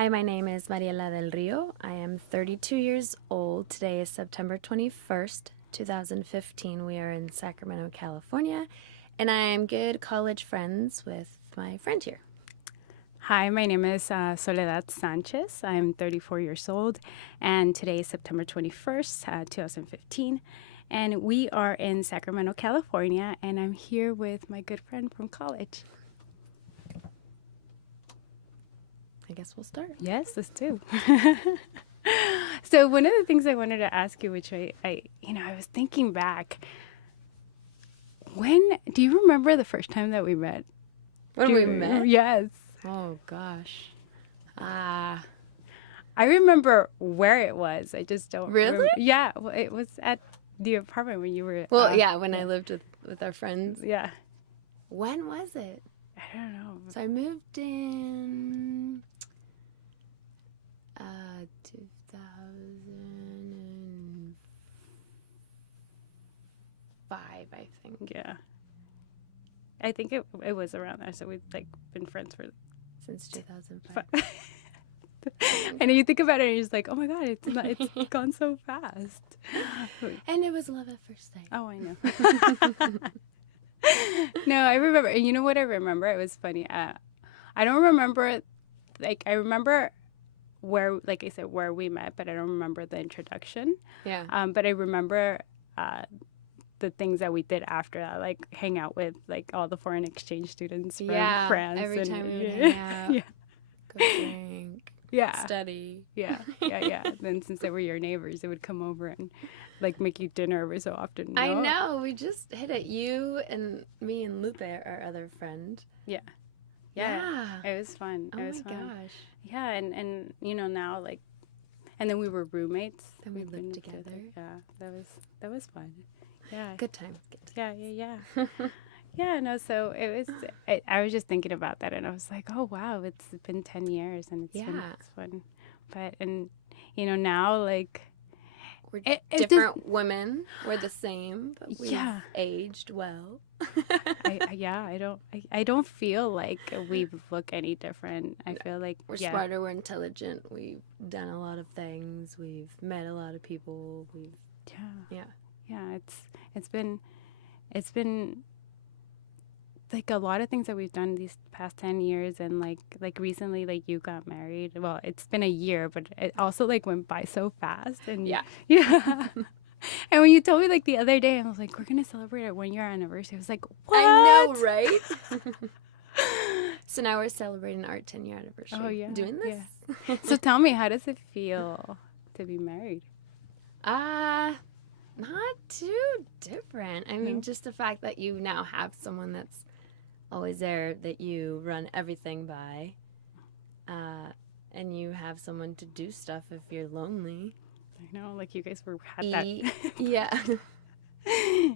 Hi, my name is Mariela Del Rio. I am 32 years old. Today is September 21st, 2015. We are in Sacramento, California, and I am good college friends with my friend here. Hi, my name is Soledad Sánchez. I'm 34 years old, and today is September 21st, 2015. And we are in Sacramento, California, and I'm here with my good friend from college. I guess we'll start. Yes, let's do. So one of the things I wanted to ask you, which I was thinking back, do you remember the first time that we met? When we met? Yes. Oh, gosh. I remember where it was. I just don't Really? remember. Yeah, well, it was at the apartment when you were... Well, yeah, when I lived with our friends. Yeah. When was it? I don't know. So I moved in 2005, I think. Yeah. I think it was around there. So we've been friends for... Since 2005. And you think about it and you're just like, oh my God, it's gone so fast. And it was love at first sight. Oh, I know. No, I remember. And you know what I remember? It was funny. I don't remember, I remember where, like I said, where we met, but I don't remember the introduction. Yeah. But I remember the things that we did after that, like hang out with all the foreign exchange students from France. Every time we would hang out. Yeah. Go drink. Yeah. Study. Yeah. Then since they were your neighbors, they would come over and make you dinner every so often. I know. We just hit it. You and me and Lupe, our other friend. Yeah. It was fun. Oh my gosh. Yeah, and now and then we were roommates. Then we lived together. Yeah, that was fun. Yeah. Good time. Yeah. Yeah, no, so it was, I was just thinking about that and I was like, oh, wow, it's been 10 years and it's fun. But, and, now, we're different women. We're the same, but we've aged well. I don't feel like we look any different. I feel like we're smarter, we're intelligent, we've done a lot of things, we've met a lot of people, it's been a lot of things that we've done these past 10 years and like recently you got married. Well, it's been a year, but it also went by so fast and yeah. And when you told me the other day, I was like, we're gonna celebrate our 1 year anniversary. I was like, what? I know, right? So now we're celebrating our 10-year anniversary. Oh yeah, doing this. Yeah. So tell me, how does it feel to be married? Not too different. I mean, just the fact that you now have someone that's always there, that you run everything by, and you have someone to do stuff if you're lonely. I know, you guys had that. Yeah.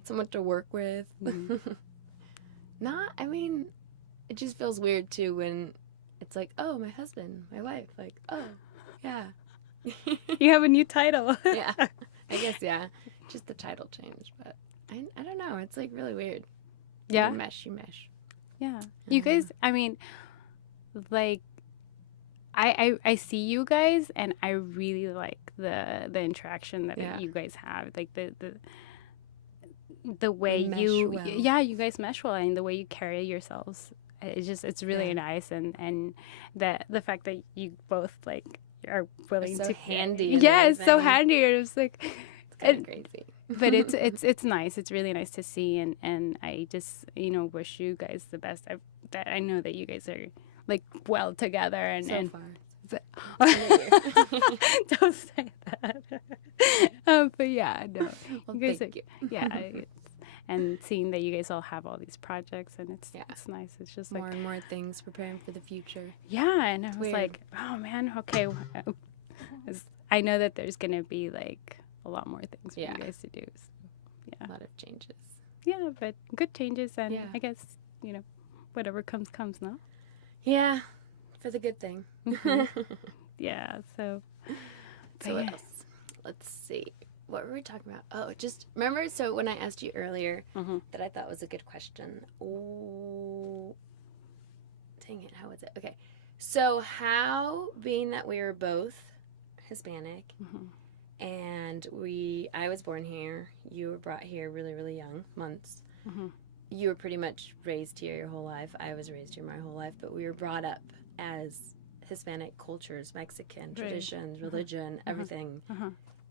Someone to work with. I mean, it just feels weird too when it's like, oh, my husband, my wife, oh, yeah. You have a new title. Yeah. I guess, yeah. Just the title change, but I don't know. It's really weird. Yeah. You mesh. Yeah. You guys, I mean, I see you guys and I really like the interaction that you guys have. The way you guys mesh well and the way you carry yourselves. It's really nice and the fact that you both are willing so to handy. Yeah, it's so handy. And it's kind of crazy. But it's nice. It's really nice to see and I just wish you guys the best. I know that you guys are well together and so far. Don't say that. But yeah, no. Well, you guys thank you. Yeah, and seeing that you guys all have all these projects and it's nice. It's just more and more things preparing for the future. Yeah, and I was like, oh man, okay. I know that there's gonna be a lot more things for you guys to do. So, yeah, a lot of changes. Yeah, but good changes, and I guess whatever comes, no? Yeah, for the good thing. Mm-hmm. Yeah. So what else? Let's see. What were we talking about? Oh, just remember. So when I asked you earlier that I thought was a good question. Oh, dang it! How was it? Okay. So how, being that we were both Hispanic, and I was born here, you were brought here really, really young, months. You were pretty much raised here your whole life. I was raised here my whole life, but we were brought up as Hispanic cultures, Mexican traditions, religion, everything.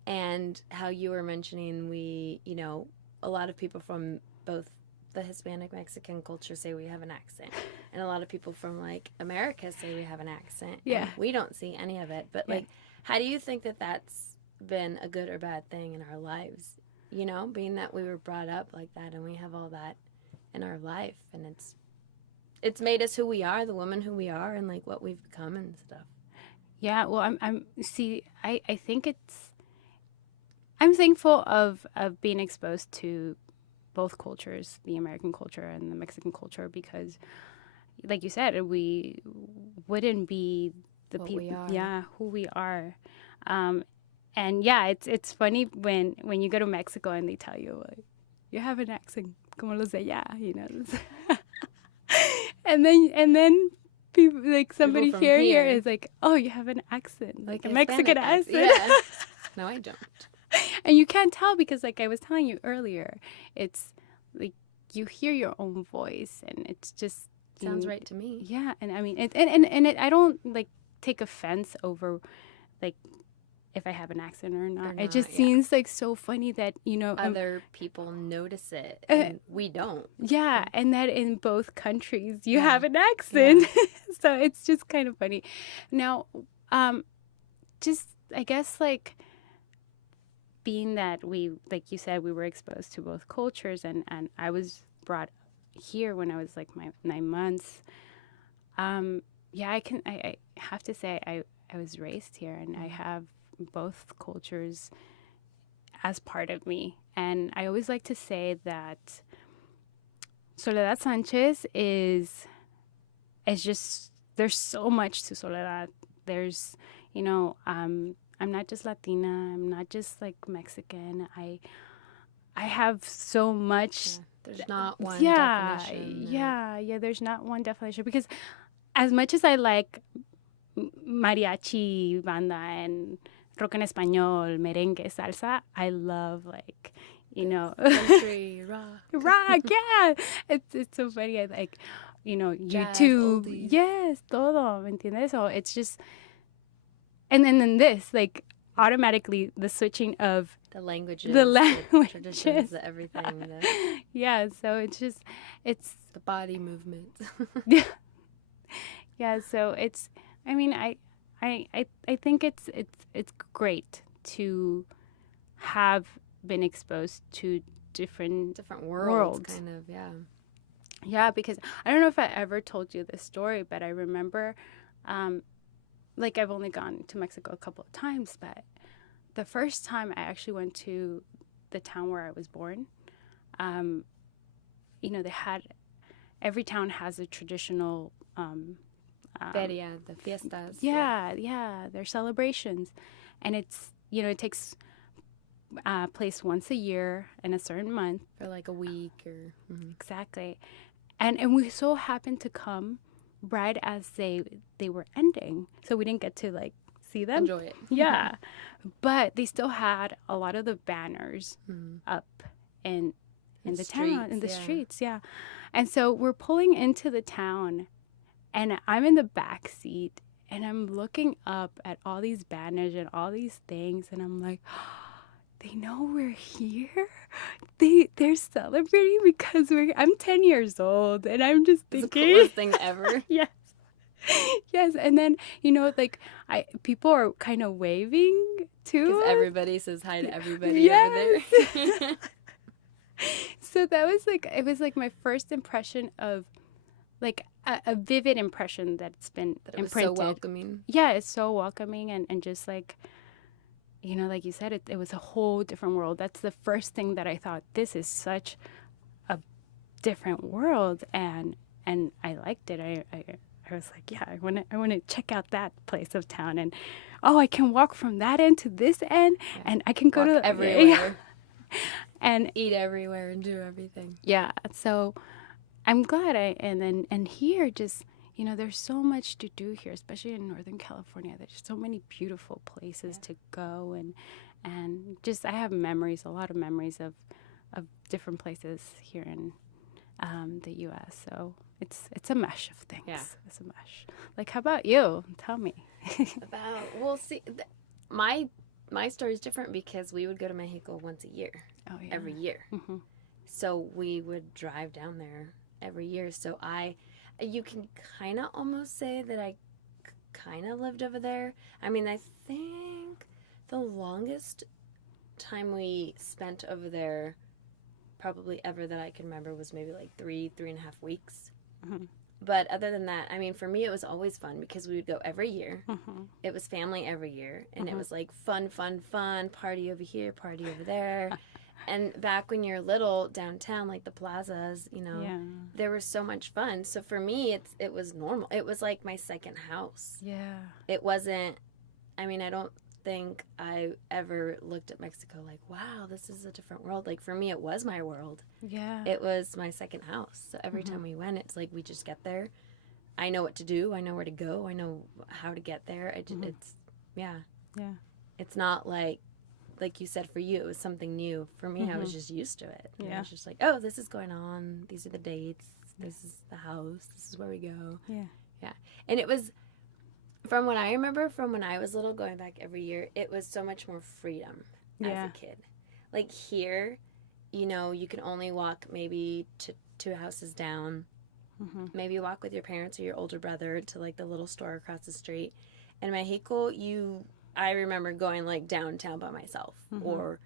And how you were mentioning, a lot of people from both the Hispanic Mexican culture say we have an accent, and a lot of people from like America say we have an accent. Yeah, and we don't see any of it. But like, how do you think that that's been a good or bad thing in our lives? You know, being that we were brought up like that, and we have all that in our life, and it's made us who we are, the woman who we are, and like what we've become and stuff. Yeah. Well, I think I'm thankful of being exposed to both cultures, the American culture and the Mexican culture, because, like you said, we wouldn't be the people, who we are. And yeah, it's funny when you go to Mexico and they tell you, like, you have an accent, como los de allá, you know. and then people, like, somebody here is like, oh, you have an accent, like a Mexican accent. Yeah. No, I don't. And you can't tell because, like I was telling you earlier, it's like you hear your own voice, and it's just sounds right to me. Yeah, and I mean, I don't like take offense over, like, if I have an accent or not. It just seems like so funny that, you know, other people notice it and we don't. Yeah, and that in both countries you have an accent. Yeah. So it's just kind of funny. Now, just I guess, like, being that we, like you said, we were exposed to both cultures, and I was brought here when I was like my 9 months. I have to say I was raised here, and I have both cultures as part of me. And I always like to say that Soledad Sánchez is just, there's so much to Soledad. There's, you know, I'm not just Latina. I'm not just like Mexican. I have so much. Yeah, there's not one definition. Yeah. There's not one definition, because as much as I like mariachi, banda, and rock en español, merengue, salsa, I love, like, you know, country, rock. Yeah. It's so funny. I like, you know, Jazz, YouTube. oldies. Yes, todo, ¿me entiendes? So it's just, and then this, like, automatically the switching of the languages, the traditions, the everything. Yeah, so it's the body movement. Yeah, so it's, I mean, I think it's great to have been exposed to different worlds, kind of, yeah. Yeah, because I don't know if I ever told you this story, but I remember, like, I've only gone to Mexico a couple of times, but the first time I actually went to the town where I was born, you know, every town has a traditional feria, the fiestas. Yeah, their celebrations. And it's, you know, it takes place once a year in a certain month. For like a week or... Exactly. And we so happened to come right as they were ending. So we didn't get to, like, see them. Enjoy it. Yeah. But they still had a lot of the banners up in the town, in the streets. Yeah. And so we're pulling into the town, and I'm in the back seat, and I'm looking up at all these banners and all these things, and I'm like, they know we're here? They're celebrating because I'm 10 years old, and I'm just thinking... It's the coolest thing ever. Yes. Yes, and then, you know, like, people are kind of waving, too. Because everybody says hi to everybody over there. So that was, like, it was, like, my first impression of, like, a vivid impression that's been imprinted. Was so welcoming. Yeah, it's so welcoming, and just, like, you know, like you said, it was a whole different world. That's the first thing that I thought, this is such a different world, and I liked it. I was like, yeah, I want to check out that place of town, and I can walk from that end to this end, and I can go to everywhere, and eat everywhere and do everything. Yeah, so I'm glad and here, just, you know, there's so much to do here, especially in Northern California. There's so many beautiful places to go, and just I have memories, a lot of memories of different places here in the U.S. So it's a mesh of things. Yeah. It's a mesh. Like, how about you? Tell me. My story is different because we would go to Mexico once a year. Oh, yeah. Every year. Mm-hmm. So we would drive down there every year. So you can kind of almost say that I kind of lived over there. I mean, I think the longest time we spent over there probably ever that I can remember was maybe like 3.5 weeks. Mm-hmm. But other than that, I mean, for me, it was always fun because we would go every year. Mm-hmm. It was family every year. And it was like fun, party over here, party over there. And back when you're little, downtown, like the plazas, you know, there was so much fun. So for me, it was normal. It was like my second house. Yeah. It wasn't, I mean, I don't think I ever looked at Mexico like, wow, this is a different world. Like, for me, it was my world. Yeah. It was my second house. So every time we went, it's like we just get there. I know what to do. I know where to go. I know how to get there. It's, yeah. It's not like you said, for you, it was something new. For me, I was just used to it. Yeah. I was just like, oh, this is going on. These are the dates. This is the house. This is where we go. Yeah. Yeah. And it was, from what I remember from when I was little, going back every year, it was so much more freedom as a kid. Like here, you know, you can only walk maybe to 2 houses down. Mm-hmm. Maybe walk with your parents or your older brother to like the little store across the street. In Mexico, I remember going like downtown by myself, or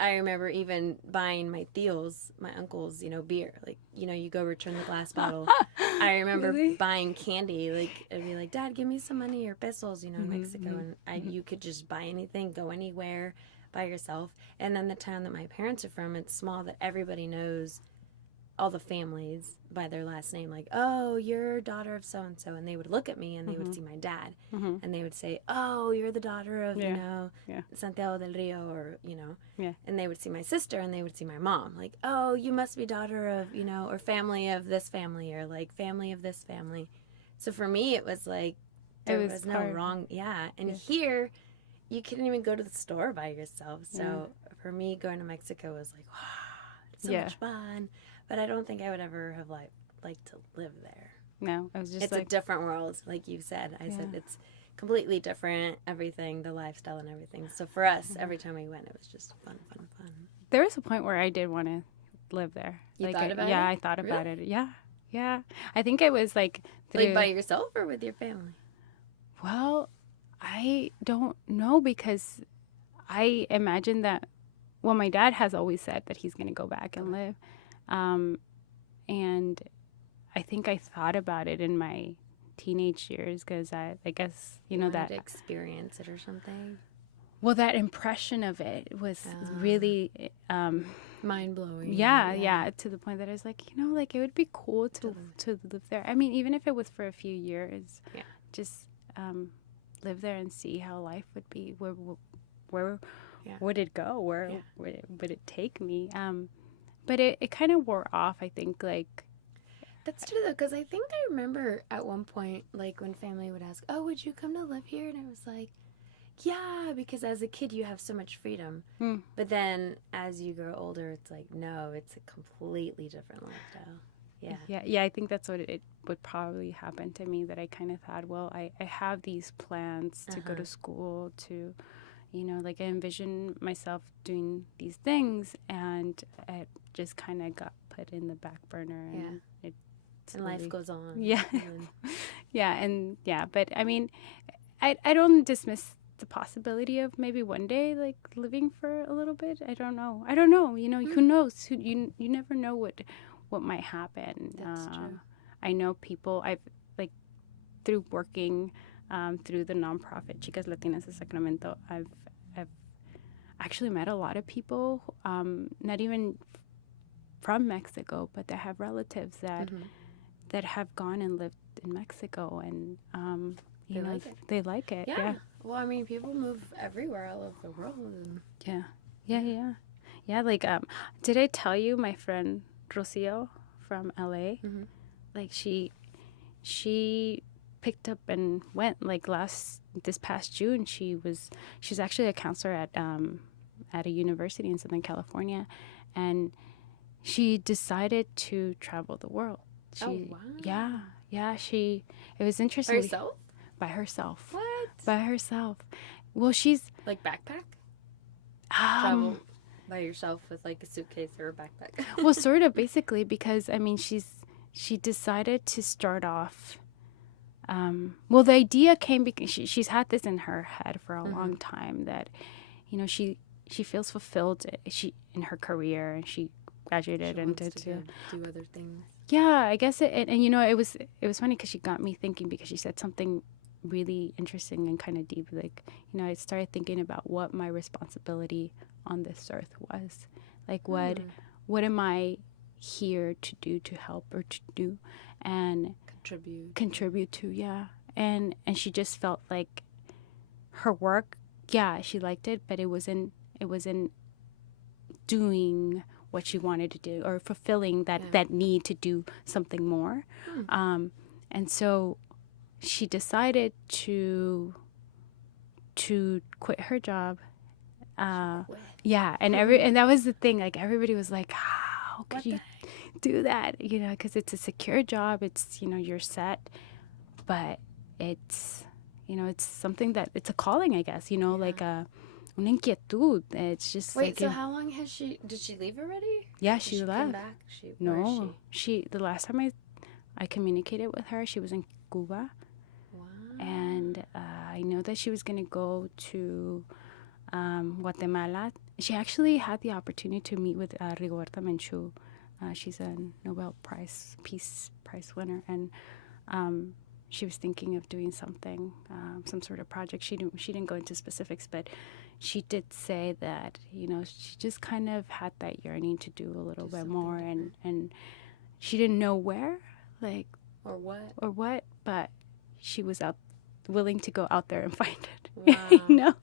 I remember even buying my tíos, my uncles, you know, beer. Like, you know, you go return the glass bottle. I remember buying candy. Like, I'd be like, Dad, give me some money or pesos, you know, in Mexico. And you could just buy anything, go anywhere by yourself. And then the town that my parents are from, it's small, that everybody knows all the families by their last name. Like, oh, you're daughter of so-and-so. And they would look at me and they would see my dad. And they would say, oh, you're the daughter of, you know, Soledad Del Rio, or, you know. Yeah. And they would see my sister and they would see my mom. Like, oh, you must be daughter of, you know, or family of this family, or like family of this family. So for me, it was like, there was no wrong. Yeah. And here, you couldn't even go to the store by yourself. So for me, going to Mexico was like, wow, it's so much fun. But I don't think I would ever have liked to live there. No, I was just, it's like, a different world, like you said. I said it's completely different, everything, the lifestyle and everything. So for us, every time we went, it was just fun. There was a point where I did want to live there. You thought about it? Yeah, I thought about it. Yeah. I think it was like... Like by yourself or with your family? Well, I don't know, because I imagine that... Well, my dad has always said that he's going to go back and live. And I think I thought about it in my teenage years, because I guess, you know, that... experience it or something? Well, that impression of it was really... mind-blowing. Yeah, to the point that I was like, you know, like, it would be cool to live there. I mean, even if it was for a few years, just live there and see how life would be. Where would it go? Where would it take me? But it kind of wore off, I think, like... That's true, though, because I think I remember at one point, like, when family would ask, oh, would you come to live here? And I was like, yeah, because as a kid, you have so much freedom. But then, as you grow older, it's like, no, it's a completely different lifestyle. Yeah, I think that's what it would probably happen to me, that I kind of thought, well, I have these plans to go to school, to... You know, like, I envision myself doing these things, and it just kind of got put in the back burner. And life goes on. Yeah. But I mean, I don't dismiss the possibility of maybe one day, like, living for a little bit. I don't know. You know, who knows? You never know what might happen. That's true. I know people, like, through working... through the nonprofit Chicas Latinas de Sacramento, I've actually met a lot of people, not even from Mexico, but that have relatives that have gone and lived in Mexico, and they like it. Yeah. Well, I mean, people move everywhere, all over the world. Yeah. Like, did I tell you my friend Rocio from LA? Like, she she picked up and went. Like this past June, she's actually a counselor at a university in Southern California, and she decided to travel the world. Oh, wow. Yeah. It was interesting. Herself? By herself. What? By herself. Well, she's like backpack. Travel by yourself with like a suitcase or a backpack. well, sort of, basically, because I mean, she decided to start off. Well, the idea came because she's had this in her head for a long time that, you know, she feels fulfilled in her career, and she graduated she and wants did to do other things. Yeah, I guess and you know, it was funny because she got me thinking, because she said something really interesting and kind of deep. Like, you know, I started thinking about what my responsibility on this earth was. Like, what am I here to do, to help, or to do, and contribute to? Yeah, and she just felt like her work. Yeah, she liked it, but it wasn't doing what she wanted to do, or fulfilling that need to do something more. And so she decided to quit her job. Yeah, and that was the thing. Like, everybody was like, "How could you do that?" You know, because it's a secure job. It's, you know, you're set, but it's, you know, it's something that it's a calling, I guess. You know, like una inquietud. It's just wait. So how long has she? Did she leave already? Yeah, she left. Came back? No, she. The last time I communicated with her, she was in Cuba. Wow. And I know that she was going to go to Guatemala. She actually had the opportunity to meet with Rigoberta Menchú. She's a Nobel Peace Prize winner, and she was thinking of doing something, some sort of project. She didn't go into specifics, but she did say that, you know, she just kind of had that yearning to do a little bit more, and she didn't know where, like, or what, but she was willing to go out there and find it. Wow. You know,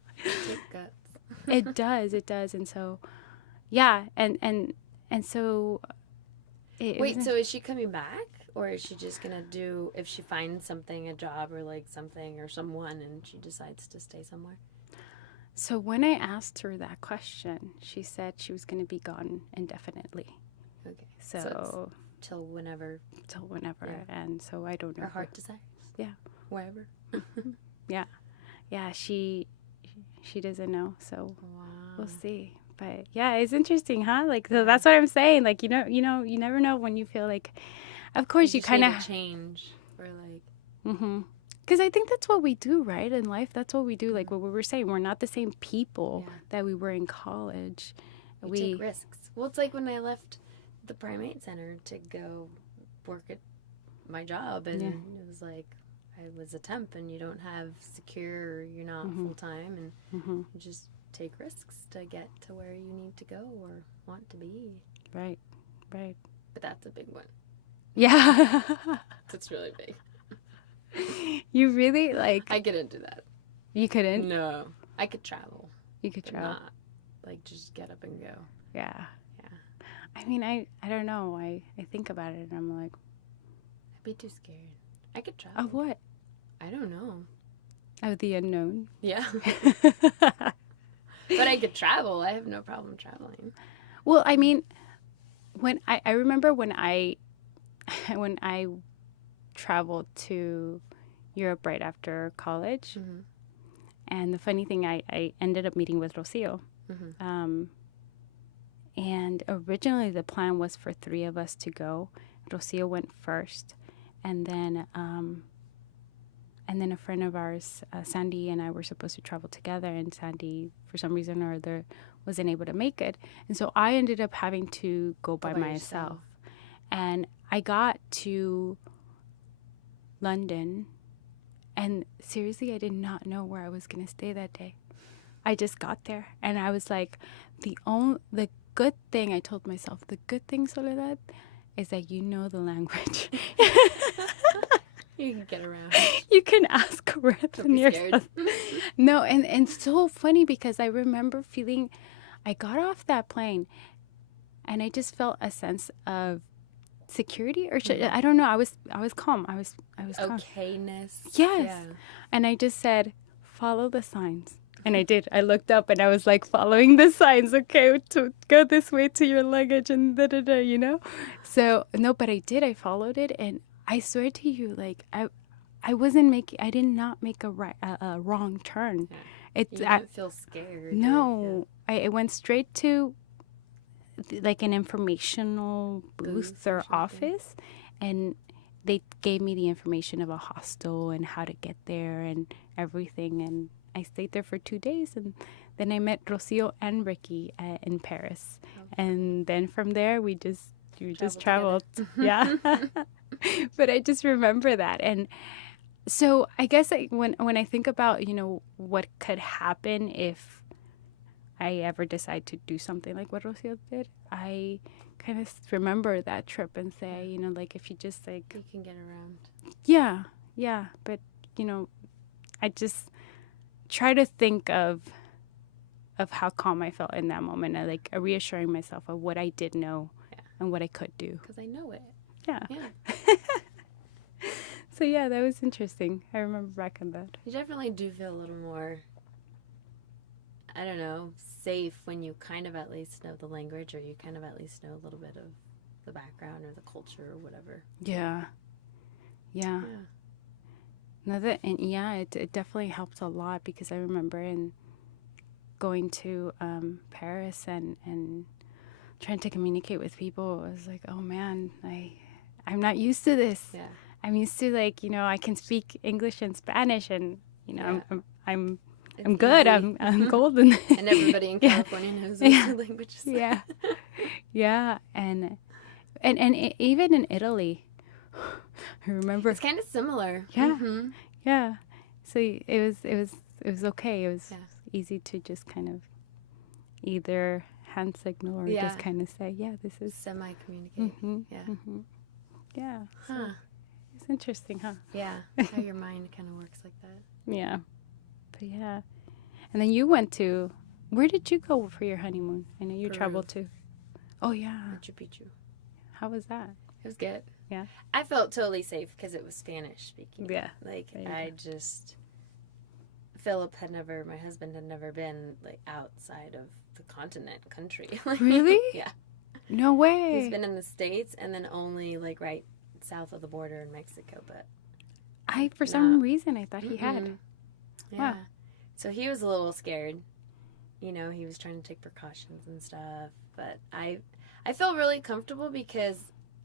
it does, and so, yeah, and so. Wait, so is she coming back, or is she just gonna do, if she finds something, a job or like something or someone, and she decides to stay somewhere? So when I asked her that question, she said she was going to be gone indefinitely. Okay. So till whenever. Yeah. And so I don't know. Her heart desires. Yeah. Wherever. Yeah. She doesn't know. So wow. We'll see. But yeah, it's interesting, huh? Like, so that's what I'm saying. Like, you never know when you feel like, of course you kind of change, or like. Mm-hmm. Because I think that's what we do, right? In life, that's what we do. Like what we were saying, we're not the same people that we were in college. We take risks. Well, it's like when I left the primate center to go work at my job, and it was like, I was a temp, and you don't have secure, you're not full time, and you just take risks to get to where you need to go or want to be. Right. But that's a big one. Yeah. That's really big. You really, like... I couldn't do that. You couldn't? No. I could travel. You could travel? Not, like, just get up and go. Yeah. I mean, I don't know. I think about it, and I'm like... I'd be too scared. I could travel. Of what? I don't know. Of the unknown? Yeah. But I could travel. I have no problem traveling. Well, I mean, when I remember when I traveled to Europe right after college, and the funny thing, I ended up meeting with Rocio. And originally the plan was for 3 of us to go. Rocio went first, and then a friend of ours, Sandy, and I were supposed to travel together, and Sandy, for some reason or other, wasn't able to make it. And so I ended up having to go by myself. And I got to London, and seriously, I did not know where I was going to stay that day. I just got there, and I was like, the good thing, I told myself, the good thing, Soledad, is that you know the language. You can get around. You can ask where the nearest. No, and it's so funny because I remember feeling, I got off that plane, and I just felt a sense of security or I don't know. I was calm. I was calm. Okayness. Yes. Yeah. And I just said, follow the signs. And I did. I looked up and I was like following the signs. Okay, to go this way to your luggage and da-da-da, you know? So, no, but I did. I followed it. And I swear to you, like, I did not make a wrong turn. Yeah. You didn't feel scared. No. I went straight to like an informational booth or office, and they gave me the information of a hostel and how to get there and everything. And I stayed there for 2 days, and then I met Rocio and Ricky in Paris. Okay. And then from there, we just traveled. Yeah. But I just remember that. And so I guess when I think about, you know, what could happen if I ever decide to do something like what Rocio did, I kind of remember that trip and say, you know, like, if you just like... You can get around. Yeah. But, you know, I just try to think of how calm I felt in that moment, and like reassuring myself of what I did know and what I could do. Because I know it. Yeah. So, yeah, that was interesting. I remember back on that. You definitely do feel a little more, I don't know, safe when you kind of at least know the language, or you kind of at least know a little bit of the background or the culture or whatever. Yeah. It definitely helped a lot, because I remember in going to Paris and trying to communicate with people, I was like, oh man, I'm not used to this. Yeah. I'm used to, like, you know, I can speak English and Spanish, and you know, I'm good. I'm golden. And everybody in California knows those two languages. Yeah, and even in Italy, I remember it's kind of similar. Yeah, mm-hmm. Yeah. So it was okay. It was easy to just kind of either hand signal or just kind of say, yeah, this is semi-communicate. Mm-hmm, Yeah. Huh. So it's interesting, huh? Yeah. How your mind kind of works like that. Yeah. But yeah. And then you went to, where did you go for your honeymoon? I know you traveled too. Oh, yeah. Machu Picchu. How was that? It was good. Yeah. I felt totally safe because it was Spanish speaking. Yeah. Like, my husband had never been, like, outside of the country. Really? Yeah. No way. He's been in the States and then only, like, right south of the border in Mexico, but... For some reason, I thought he had. Yeah. Wow. So he was a little scared. You know, he was trying to take precautions and stuff. But I felt really comfortable because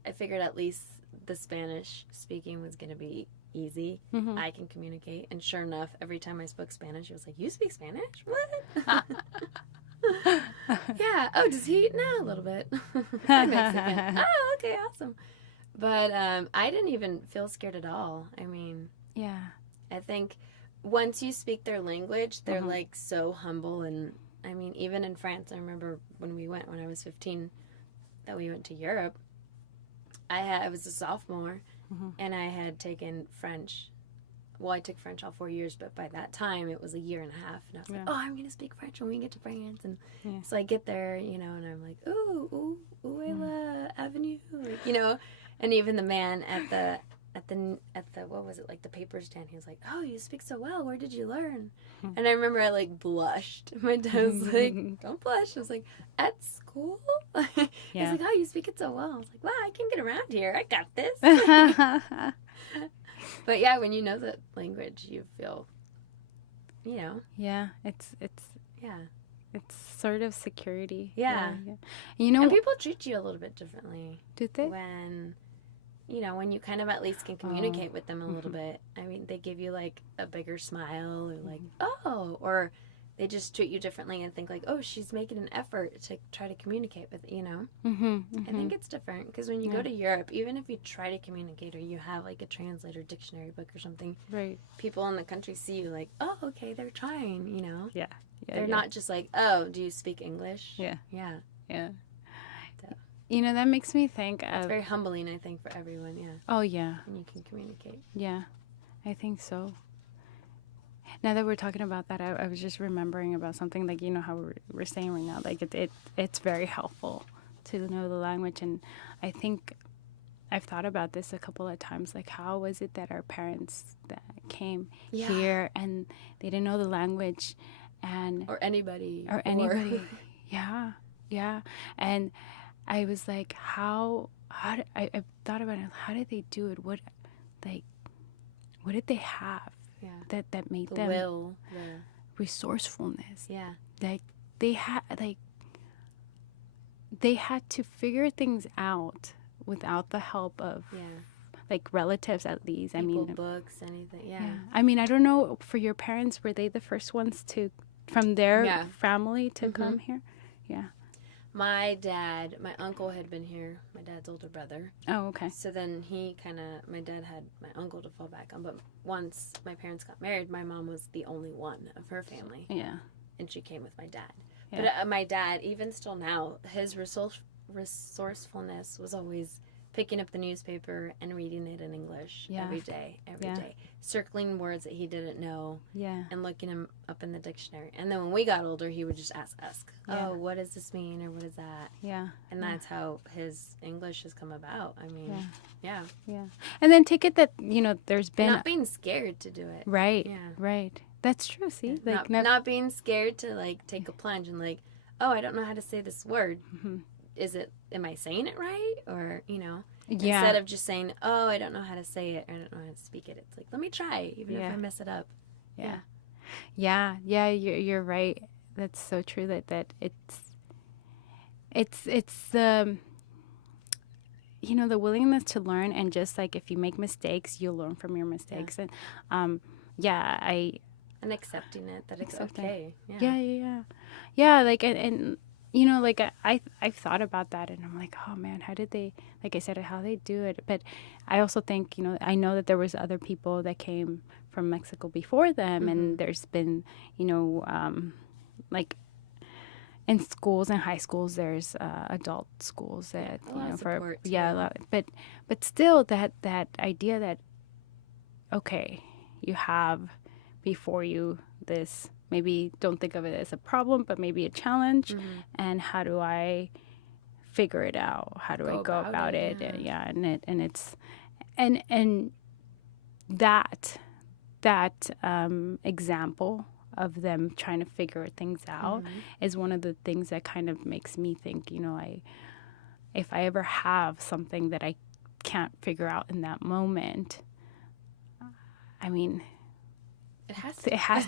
I figured at least the Spanish speaking was going to be easy. Mm-hmm. I can communicate. And sure enough, every time I spoke Spanish, he was like, you speak Spanish? What? Yeah. Oh, does he? No, a little bit. I'm Mexican. Oh, okay, awesome. But I didn't even feel scared at all. I mean, yeah. I think once you speak their language, they're like so humble. And I mean, even in France, I remember when I was 15, that we went to Europe. I was a sophomore, and I had taken French. Well, I took French all 4 years, but by that time, it was a year and a half. And I was like, oh, I'm going to speak French when we get to France. And so I get there, you know, and I'm like, ooh, la Avenue, like, you know. And even the man at the what was it, like the paper stand, he was like, oh, you speak so well, where did you learn? And I remember I like blushed. My dad was like, don't blush. I was like, at school? He's like, oh, you speak it so well. I was like, wow, I can get around here, I got this. But yeah, when you know the language, you feel, you know. Yeah, it's sort of security. Yeah. You know, and people treat you a little bit differently. Do they? When you kind of at least can communicate with them a little bit. I mean, they give you like a bigger smile, or like, oh, or they just treat you differently and think like, oh, she's making an effort to try to communicate with, you know. I think it's different because when you go to Europe, even if you try to communicate or you have like a translator, dictionary book or something, right? People in the country see you like, oh, okay, they're trying, you know. Yeah. They're not just like, oh, do you speak English? Yeah. So. You know, that makes me think of... It's very humbling, I think, for everyone, Oh, yeah. And you can communicate. Yeah, I think so. Now that we're talking about that, I was just remembering about something, like, you know, how we're saying right now, like, it's very helpful to know the language. And I think I've thought about this a couple of times. Like, how was it that our parents that came here and they didn't know the language, and or anybody, yeah, yeah. And I was like, I thought about it. How did they do it? What did they have? Yeah. That made the them will, resourcefulness. Yeah. Like they had to figure things out without the help of like relatives, at least. People, books, anything. Yeah. I mean, I don't know, for your parents, were they the first ones from their family to come here? Yeah. My uncle had been here, my dad's older brother. Oh, okay. So then my dad had my uncle to fall back on. But once my parents got married, my mom was the only one of her family. Yeah. And she came with my dad. Yeah. But my dad, even still now, his resourcefulness was always picking up the newspaper and reading it in English every day, circling words that he didn't know, and looking them up in the dictionary. And then when we got older, he would just ask, oh, what does this mean, or what is that? Yeah. And that's how his English has come about. I mean, yeah. And then take it that, there's been... Not being scared to do it. Right, right. That's true, see? Like not being scared to, like, take a plunge and, like, oh, I don't know how to say this word. Mm-hmm. Am I saying it right? Or, instead of just saying, oh, I don't know how to say it, or I don't know how to speak it, it's like, let me try, even if I mess it up. Yeah, you're right. That's so true that it's the, the willingness to learn, and just like if you make mistakes, you'll learn from your mistakes. And, and accepting it, that it's okay. Yeah, like, and like I've thought about that, and I'm like, oh man, how did they, like I said, how they do it? But I also think, I know that there was other people that came from Mexico before them, and there's been, like in schools and high schools, there's adult schools that support, but still that idea that, okay, you have before you this, maybe don't think of it as a problem, but maybe a challenge. And how do I figure it out? How do I go about it? And that example of them trying to figure things out is one of the things that kind of makes me think, if I ever have something that I can't figure out in that moment, I mean, it has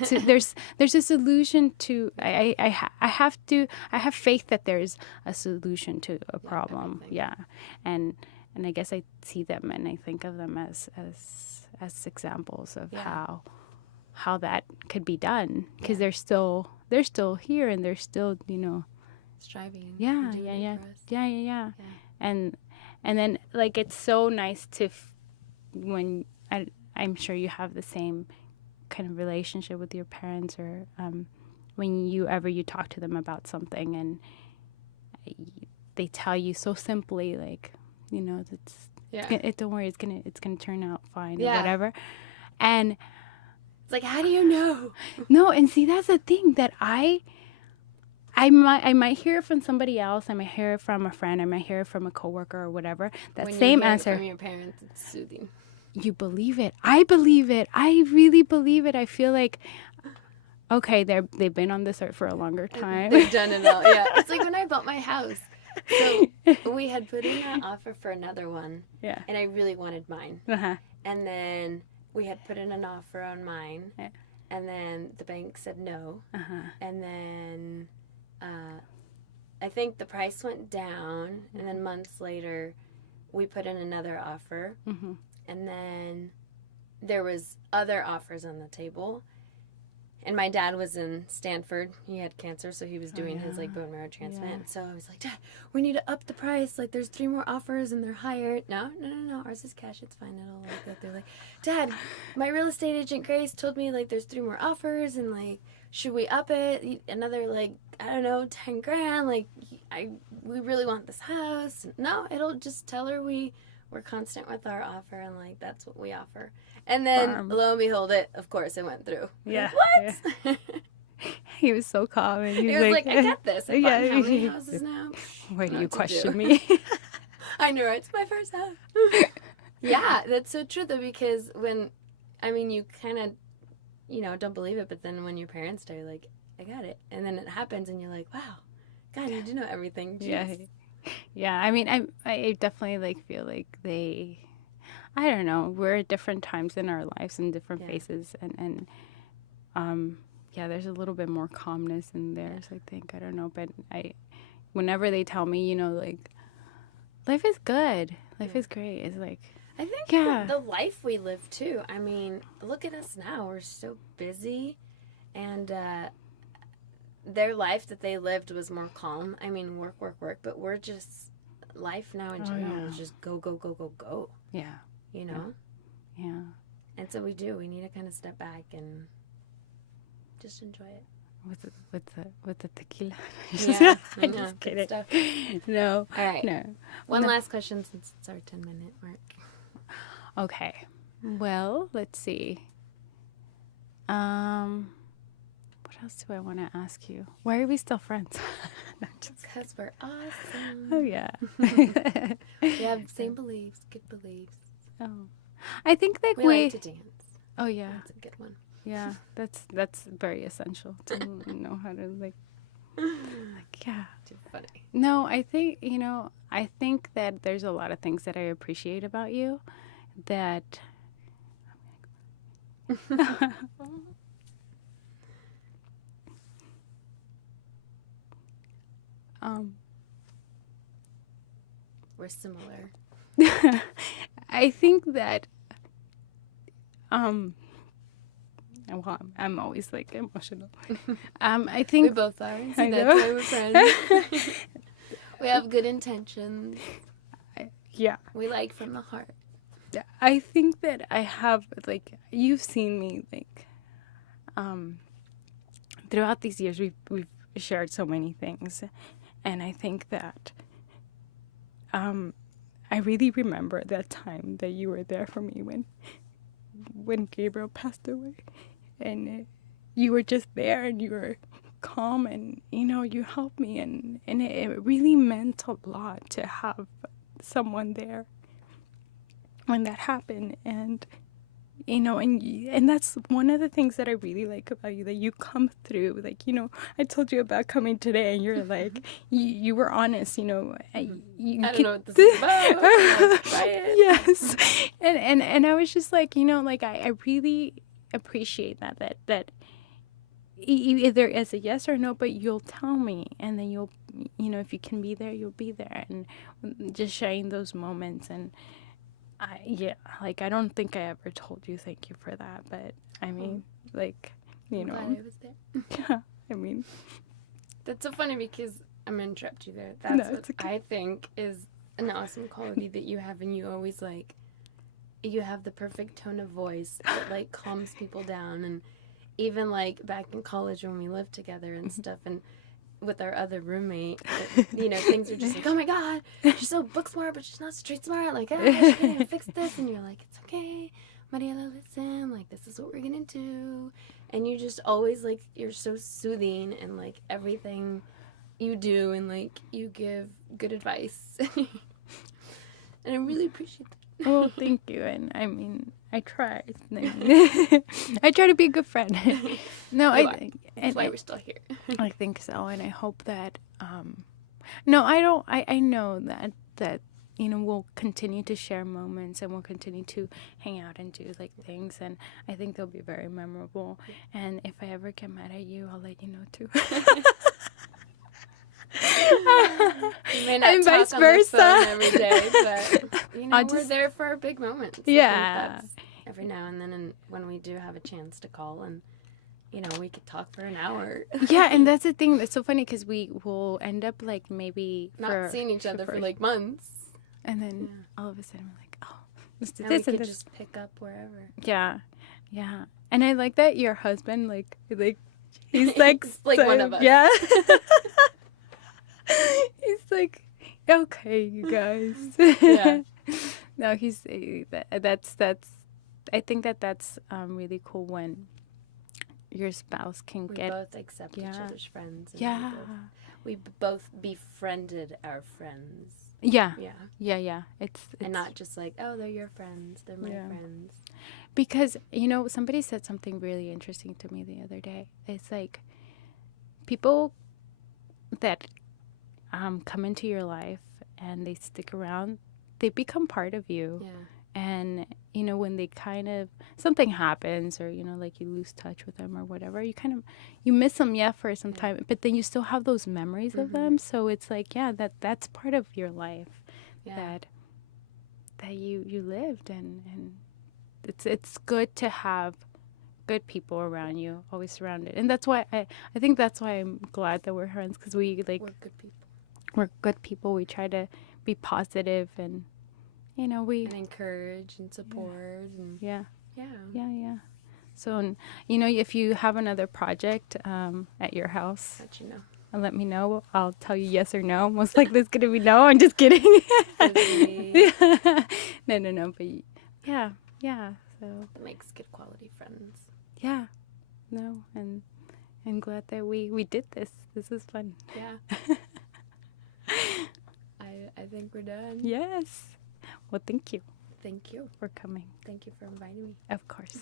to. There's a solution to. I have faith that there's a solution to a problem. Yeah, and I guess I see them and I think of them as examples of how that could be done, because they're still here, and they're still striving. Yeah. And then, like, it's so nice to when I'm sure you have the same kind of relationship with your parents, or when you talk to them about something and they tell you so simply, like, don't worry, it's gonna turn out fine, or whatever. And it's like, how do you know? No, and see, that's the thing that I might hear it from somebody else, I might hear it from a friend, I might hear it from a coworker or whatever. That when same you hear answer it from your parents, it's soothing. You believe it. I believe it. I really believe it. I feel like, okay, they've been on this earth for a longer time. They've done it all. Yeah. It's like when I bought my house. So we had put in an offer for another one. Yeah. And I really wanted mine. Uh-huh. And then we had put in an offer on mine. Yeah. And then the bank said no. Uh-huh. And then I think the price went down. And then months later, we put in another offer. Mm-hmm. And then there was other offers on the table. And my dad was in Stanford. He had cancer, so he was doing his, like, bone marrow transplant. Yeah. So I was like, Dad, we need to up the price. Like, there's 3 more offers, and they're higher. No. Ours is cash. It's fine. It'll, like, go through. Like, Dad, my real estate agent, Grace, told me, like, there's 3 more offers, and, like, should we up it? Another, like, I don't know, $10,000. Like, we really want this house. No, it'll just tell her we're constant with our offer, and, like, that's what we offer. And then, lo and behold, it went through. Yeah. Like, what? Yeah. He was so calm. And he was like, I got this. I bought how many houses now? Why do you question me? I know, it's my first house. Yeah, that's so true, though, because when, I mean, you kind of, don't believe it, but then when your parents die, you're like, I got it. And then it happens, and you're like, wow, God, you do know everything. Jeez. Yeah. Yeah, I mean, I definitely, like, feel like I don't know, we're at different times in our lives and different phases, and yeah, there's a little bit more calmness in theirs, I think. I don't know, but whenever they tell me, like, life is good, life is great, it's like, I think the life we live, too. I mean, look at us now. We're so busy, and their life that they lived was more calm. I mean, work, but we're just, life now in general is just go, go, go, go, go. Yeah. You know? Yeah. And so we need to kind of step back and just enjoy it. With the tequila. Yeah. I'm just kidding. Stuff. No. All right. No. One last question since it's our 10-minute mark. Okay. Well, let's see. What else do I want to ask you? Why are we still friends? Because we're awesome. Oh, yeah. We have same beliefs, good beliefs. Oh. I think that we like to dance. Oh, yeah. That's a good one. Yeah, that's very essential to know how to, like, yeah. Too funny. No, I think, I think that there's a lot of things that I appreciate about you that... We're similar. I think that well, I'm always like emotional. I think we both are. So that's why we're friends. We have good intentions. Yeah. We like from the heart. I think that I have, like, you've seen me, like, throughout these years we've shared so many things, and I think that I really remember that time that you were there for me when Gabriel passed away, and you were just there and you were calm, and you helped me, and it really meant a lot to have someone there when that happened. And and that's one of the things that I really like about you, that you come through. Like, I told you about coming today, and you're like, you were honest, I don't know what this is about. Yes. And I was just like, like, I really appreciate that either as a yes or no, but you'll tell me, and then you'll, if you can be there, you'll be there, and just sharing those moments. And I don't think I ever told you thank you for that, but I mean, like, I'm glad I was there. Yeah, I mean, that's so funny, because I'm gonna interrupt you there. That's what I think is an awesome quality that you have, and you always, like, you have the perfect tone of voice that, like, calms people down. And even, like, back in college when we lived together and stuff, and with our other roommate, things are just like, oh my God, she's so book smart, but she's not street smart. Like, she's gonna fix this. And you're like, it's okay, Mariela, listen, like, this is what we're gonna do. And you just always, like, you're so soothing, and, like, everything you do, and, like, you give good advice. And I really appreciate that. Well, thank you. And I mean, I try. I try to be a good friend. No, that's why we're still here. I think so, and I hope that. No, I don't. I know that we'll continue to share moments, and we'll continue to hang out and do, like, things, and I think they'll be very memorable. And if I ever get mad at you, I'll let you know too. You may not and talk vice on versa. The phone every day, but we're there for our big moments. Yeah. That's every now and then, and when we do have a chance to call, and we could talk for an hour. Yeah, and that's the thing that's so funny, because we will end up, like, maybe not seeing each other for like months, and then all of a sudden we're like, oh, let's do and this, we and could this. just pick up wherever. Yeah, and I like that your husband, like he's like like so, one of us. Yeah. He's like, okay, you guys. Yeah. No, that's I think that's really cool when your spouse can we get. both accept each other's friends. And Yeah. we both befriended our friends. Yeah. Yeah. Yeah. It's And not just like, oh, they're your friends. They're my friends. Because, somebody said something really interesting to me the other day. It's like people that come into your life and they stick around, they become part of you. Yeah. And, when they kind of, something happens or, like you lose touch with them or whatever, you miss them, for some time, but then you still have those memories of them. So it's like, that's part of your life that you lived. And it's good to have good people around you, always surrounded. And that's why I think that's why I'm glad that we're friends, because we're good people. We're good people. We try to be positive and, we... And encourage and support. And Yeah. Yeah. So, if you have another project at your house... Let you know. Let me know. I'll tell you yes or no. Most likely it's going to be no. I'm just kidding. No. But yeah. So it makes good quality friends. Yeah. No. And I'm glad that we did this. This is fun. Yeah. I think we're done. Yes. Well, thank you. Thank you for coming. Thank you for inviting me. Of course.